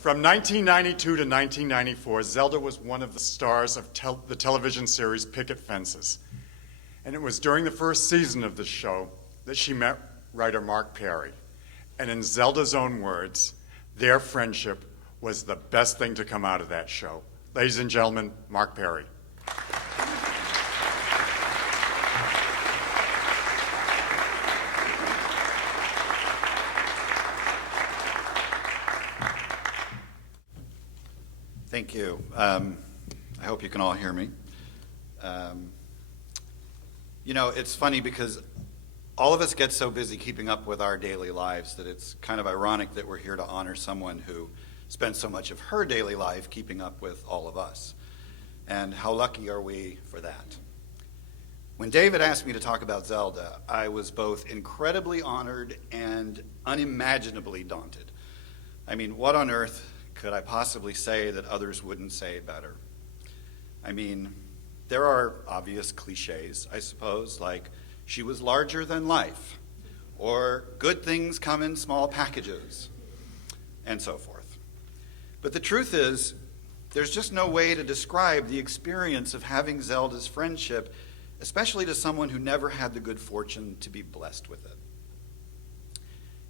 From 1992 to 1994, Zelda was one of the stars of the television series Picket Fences. And it was during the first season of the show that she met writer Mark Perry. And in Zelda's own words, their friendship was the best thing to come out of that show. Ladies and gentlemen, Mark Perry. Thank you. I hope you can all hear me. You know, it's funny because all of us get so busy keeping up with our daily lives that it's kind of ironic that we're here to honor someone who spent so much of her daily life keeping up with all of us. And how lucky are we for that? When David asked me to talk about Zelda, I was both incredibly honored and unimaginably daunted. I mean, what on earth could I possibly say that others wouldn't say better? I mean, there are obvious cliches, I suppose, like she was larger than life, or good things come in small packages, and so forth. But the truth is, there's just no way to describe the experience of having Zelda's friendship, especially to someone who never had the good fortune to be blessed with it.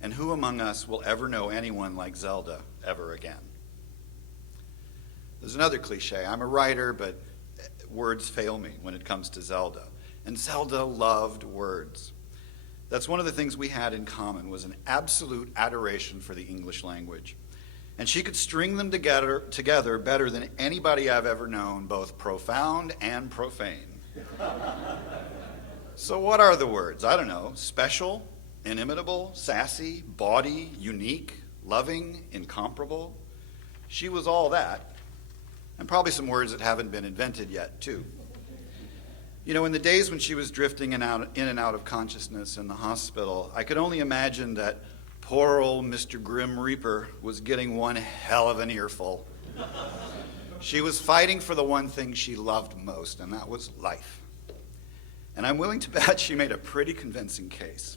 And who among us will ever know anyone like Zelda ever again? There's another cliche. I'm a writer, but words fail me when it comes to Zelda. And Zelda loved words. That's one of the things we had in common, was an absolute adoration for the English language. And she could string them together better than anybody I've ever known, both profound and profane. So what are the words? I don't know. Special, inimitable, sassy, bawdy, unique, loving, incomparable. She was all that. And probably some words that haven't been invented yet, too. You know, in the days when she was drifting in and out of consciousness in the hospital, I could only imagine that poor old Mr. Grim Reaper was getting one hell of an earful. She was fighting for the one thing she loved most, and that was life. And I'm willing to bet she made a pretty convincing case.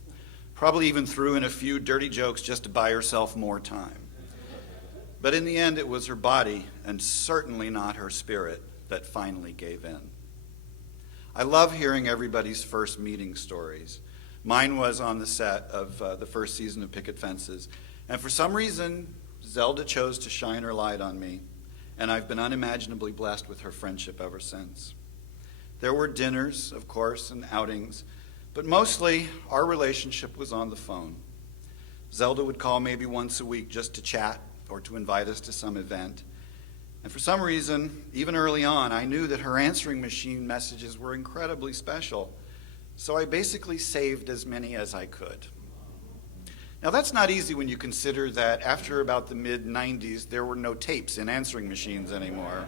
Probably even threw in a few dirty jokes just to buy herself more time. But in the end, it was her body, and certainly not her spirit, that finally gave in. I love hearing everybody's first meeting stories. Mine was on the set of the first season of Picket Fences, and for some reason, Zelda chose to shine her light on me, and I've been unimaginably blessed with her friendship ever since. There were dinners, of course, and outings, but mostly our relationship was on the phone. Zelda would call maybe once a week just to chat, or to invite us to some event. And for some reason, even early on, I knew that her answering machine messages were incredibly special. So I basically saved as many as I could. Now that's not easy when you consider that after about the mid-90s, there were no tapes in answering machines anymore.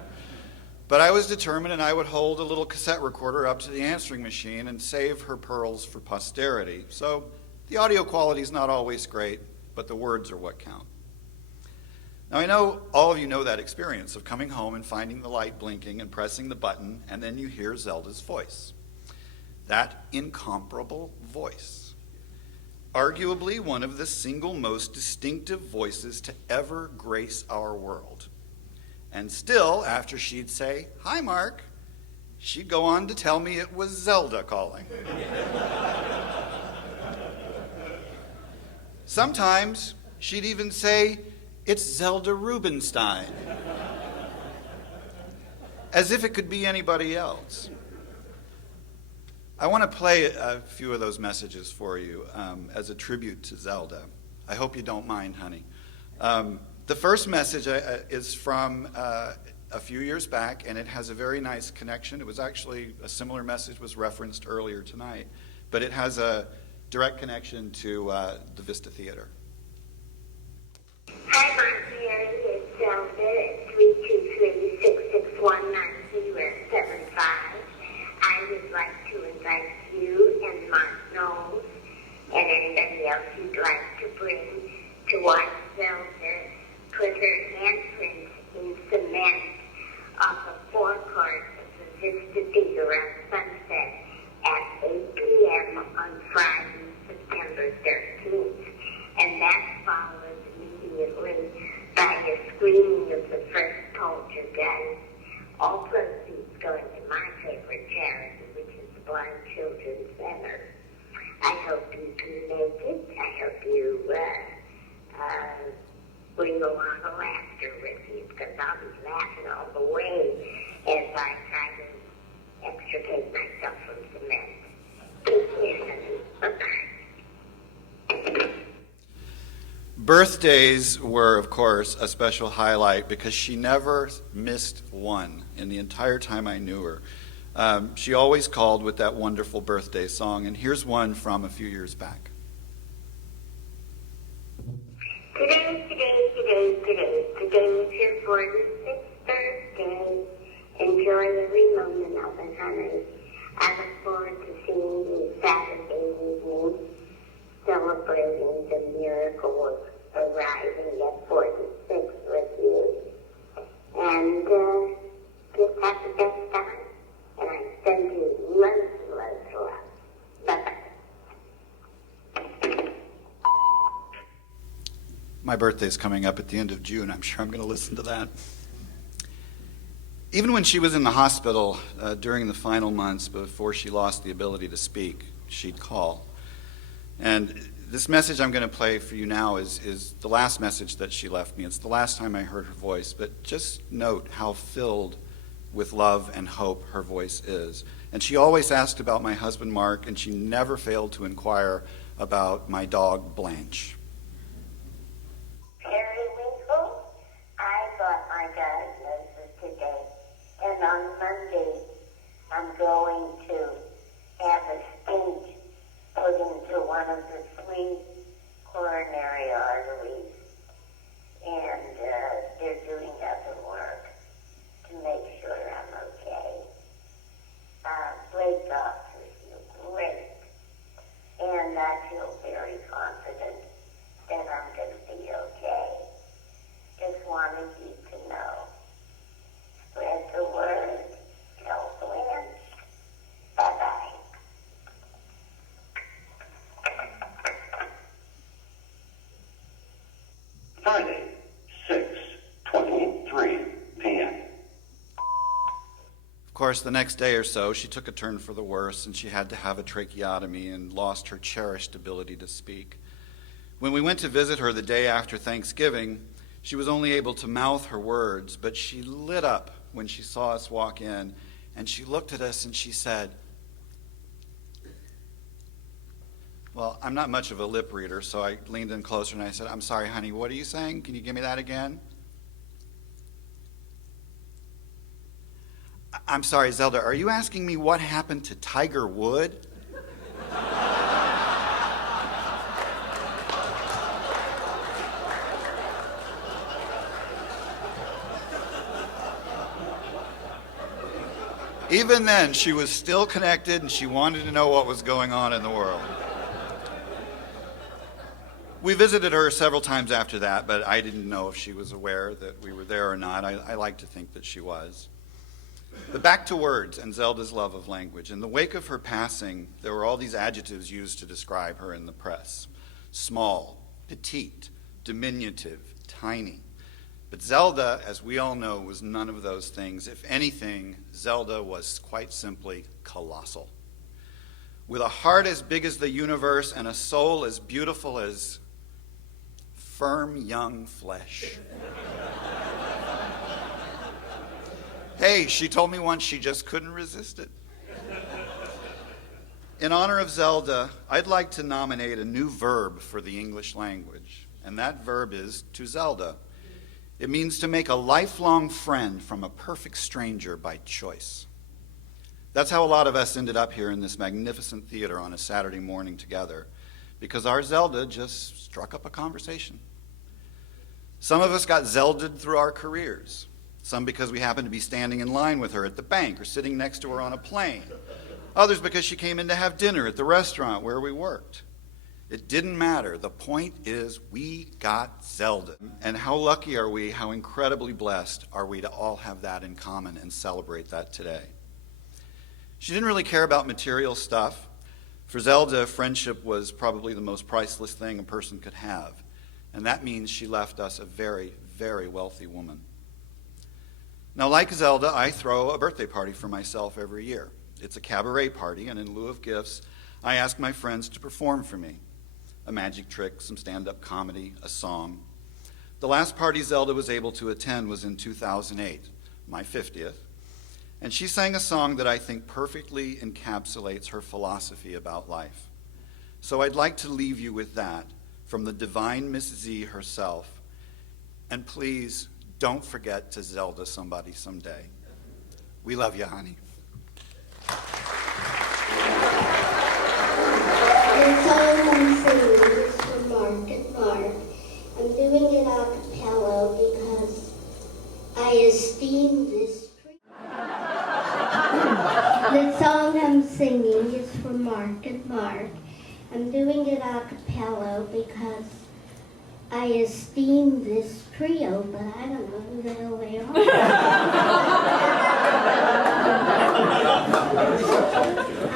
But I was determined, and I would hold a little cassette recorder up to the answering machine and save her pearls for posterity. So the audio quality is not always great, but the words are what count. Now I know all of you know that experience of coming home and finding the light blinking and pressing the button, and then you hear Zelda's voice. That incomparable voice. Arguably one of the single most distinctive voices to ever grace our world. And still, after she'd say, "Hi, Mark," she'd go on to tell me it was Zelda calling. Sometimes she'd even say, "It's Zelda Rubinstein," as if it could be anybody else. I want to play a few of those messages for you as a tribute to Zelda. I hope you don't mind, honey. The first message is from a few years back, and it has a very nice connection. It was actually, a similar message was referenced earlier tonight, but it has a direct connection to the Vista Theater. Hi, Marcia. It's Zelda at 323-661-9075. I would like to invite you and Mark Knowles and anybody else you'd like to bring to watch Zelda put her handprints in cement off the forecourt of the Vista Theater on Sunset at 8 p.m. on Friday, September 13th. And that's followed immediately by a screening of the first poltergeist. All proceeds going to my favorite charity, which is the Blind Children's Center. I hope you can make it. I hope you bring a lot of laughter with you, because I'll be laughing all the way as I try to extricate myself from cement. Take care, honey. Bye-bye. Birthdays were, of course, a special highlight because she never missed one in the entire time I knew her. She always called with that wonderful birthday song, and here's one from a few years back. Today is your 46th birthday. Enjoy every moment of it, honey. I look forward to seeing you Saturday evening, celebrating the miracle of arriving at 46 with you. And just have the best time. And I send you loads and loads of love. Bye-bye. My birthday's coming up at the end of June. I'm sure I'm going to listen to that. Even when she was in the hospital during the final months before she lost the ability to speak, she'd call. And this message I'm going to play for you now is the last message that she left me. It's the last time I heard her voice, but just note how filled with love and hope her voice is. And she always asked about my husband Mark, and she never failed to inquire about my dog Blanche. Periwinkle, I got my diagnosis today, and on Monday I'm going to have a stent put into one of the 3 coronary arteries, and they're doing other work to make sure I'm okay. Great doctors feel great, and I feel very confident that I'm going to be okay. Just wanted you to know. Spread the word. Tell Blanche. Bye-bye. Friday, 6:23 p.m. Of course, the next day or so, she took a turn for the worse, and she had to have a tracheotomy and lost her cherished ability to speak. When we went to visit her the day after Thanksgiving, she was only able to mouth her words, but she lit up when she saw us walk in, and she looked at us and she said, well, I'm not much of a lip reader, so I leaned in closer and I said, I'm sorry, honey, what are you saying? Can you give me that again? I'm sorry, Zelda, are you asking me what happened to Tiger Wood? Even then, she was still connected and she wanted to know what was going on in the world. We visited her several times after that, but I didn't know if she was aware that we were there or not. I like to think that she was. But back to words and Zelda's love of language. In the wake of her passing, there were all these adjectives used to describe her in the press. Small, petite, diminutive, tiny. But Zelda, as we all know, was none of those things. If anything, Zelda was quite simply colossal. With a heart as big as the universe and a soul as beautiful as firm young flesh. Hey, she told me once she just couldn't resist it. In honor of Zelda, I'd like to nominate a new verb for the English language, and that verb is to Zelda. It means to make a lifelong friend from a perfect stranger by choice. That's how a lot of us ended up here in this magnificent theater on a Saturday morning together, because our Zelda just struck up a conversation. Some of us got Zelda'd through our careers. Some because we happened to be standing in line with her at the bank or sitting next to her on a plane. Others because she came in to have dinner at the restaurant where we worked. It didn't matter. The point is we got Zelda. And how lucky are we, how incredibly blessed are we to all have that in common and celebrate that today. She didn't really care about material stuff. For Zelda, friendship was probably the most priceless thing a person could have. And that means she left us a very, very wealthy woman. Now, like Zelda, I throw a birthday party for myself every year. It's a cabaret party, and in lieu of gifts, I ask my friends to perform for me. A magic trick, some stand-up comedy, a song. The last party Zelda was able to attend was in 2008, my 50th, and she sang a song that I think perfectly encapsulates her philosophy about life. So I'd like to leave you with that from the divine Miss Z herself. And please, don't forget to Zelda somebody someday. We love you, honey. The song I'm singing is for Mark and Mark. I'm doing it a cappella because I esteem this tree. The song I'm singing is for Mark and Mark. I'm doing it a cappella because I esteem this trio, but I don't know who the hell they are.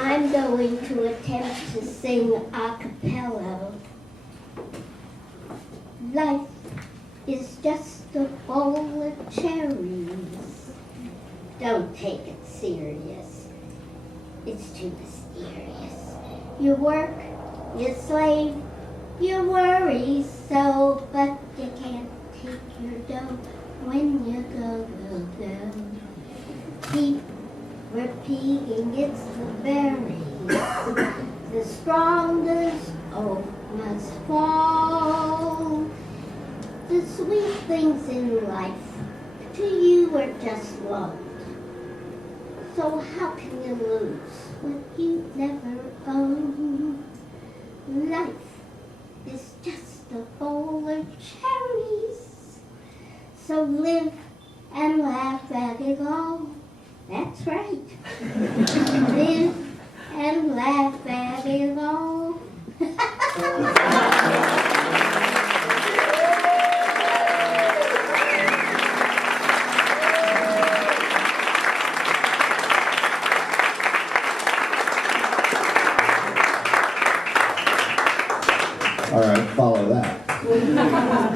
I'm going to attempt to sing a cappella. Life is just a bowl of cherries. Don't take it serious. It's too mysterious. You work, you slave, you worry so, but you can't take your dough when you go. Keep repeating, it's the berries. The strongest oak must fall. The sweet things in life to you are just loaned. So how can you lose what you never owned? Life is just a bowl of cherries. So live and laugh at it all. That's right. Live and laugh at it all. All right, follow that.